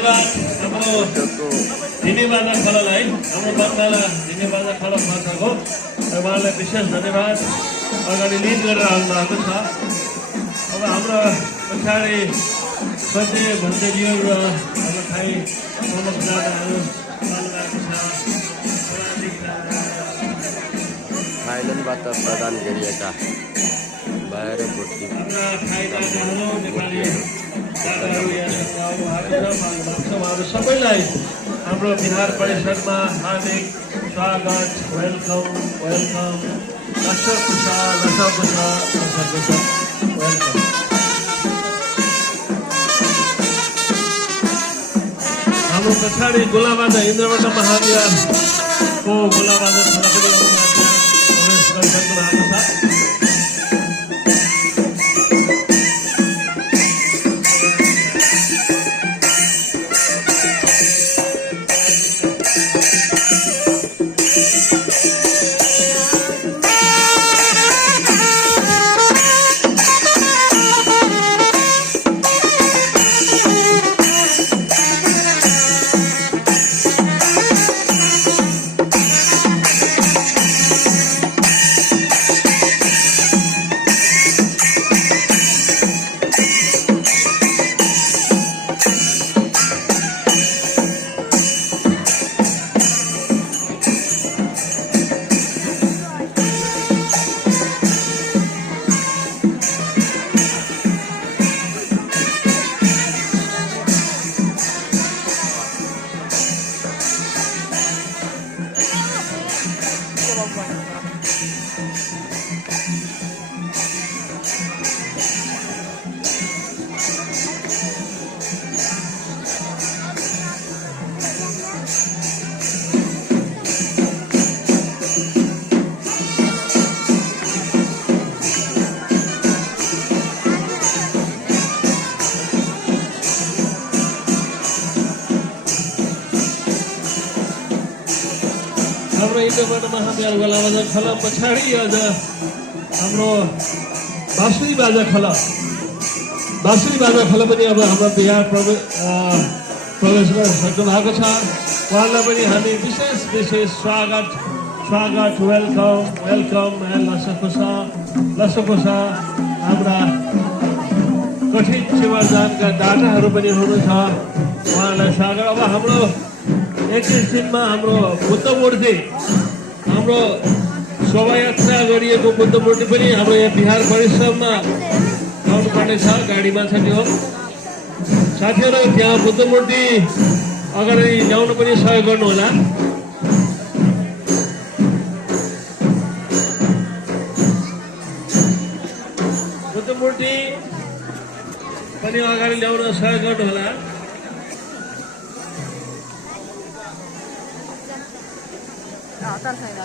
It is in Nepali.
धन्यवाद हाम्रो धिनेबाजा खललाई हाम्रो बच्चालाई धिनेबाजा खल भाषाको उहाँलाई विशेष धन्यवाद अगाडि लिड गरेर आउनु भएको छ। अब हाम्रो पछाडि सधैँ भन्दैलियो र हाम्रो थाई प्रमुख दादाहरू आउनुभएको छ। थाइल्यान्डबाट प्रदान गरिएका 12 मूर्ति हाम्रा थाई दादाहरू नेपाली दादाहरू यहाँ सबैलाई हाम्रो बिहार परिषदमा हार्दिक स्वागत वेलकम वेलकम लसकुसा वेलकम। हाम्रो पछाडि गोलाबाजा इन्द्रबाट महाविहारको गोलाबाजा प्रवेश गरिसक्नु भएको छ। हाम्रो इन्द्रबाट महाविहार गोलाबाजा खल पछाडि अझ हाम्रो बाँसुरी बाजा खल पनि अब हाम्रो बिहार प्रवेश गर्न सक्नु भएको छ। उहाँलाई पनि हामी विशेष स्वागत वेलकम वेलकम लसकुसा हाम्रा कठिन जीवनदानका दाताहरू पनि हुनुहुन्छ, उहाँलाई स्वागत। अब हाम्रो 21 दिनमा हाम्रो बुद्ध मूर्ति हाम्रो शोभायात्रा गरिएको बुद्ध मूर्ति पनि हाम्रो यहाँ बिहार परिसरमा आउनुपर्ने छ, गाडीमा छ त्यो साथीहरू। त्यहाँ बुद्ध मूर्ति अगाडि ल्याउनु पनि सहयोग गर्नुहोला। बुद्ध मूर्ति पनि अगाडि ल्याउन सहयोग गर्नुहोला। अँ, तर छैन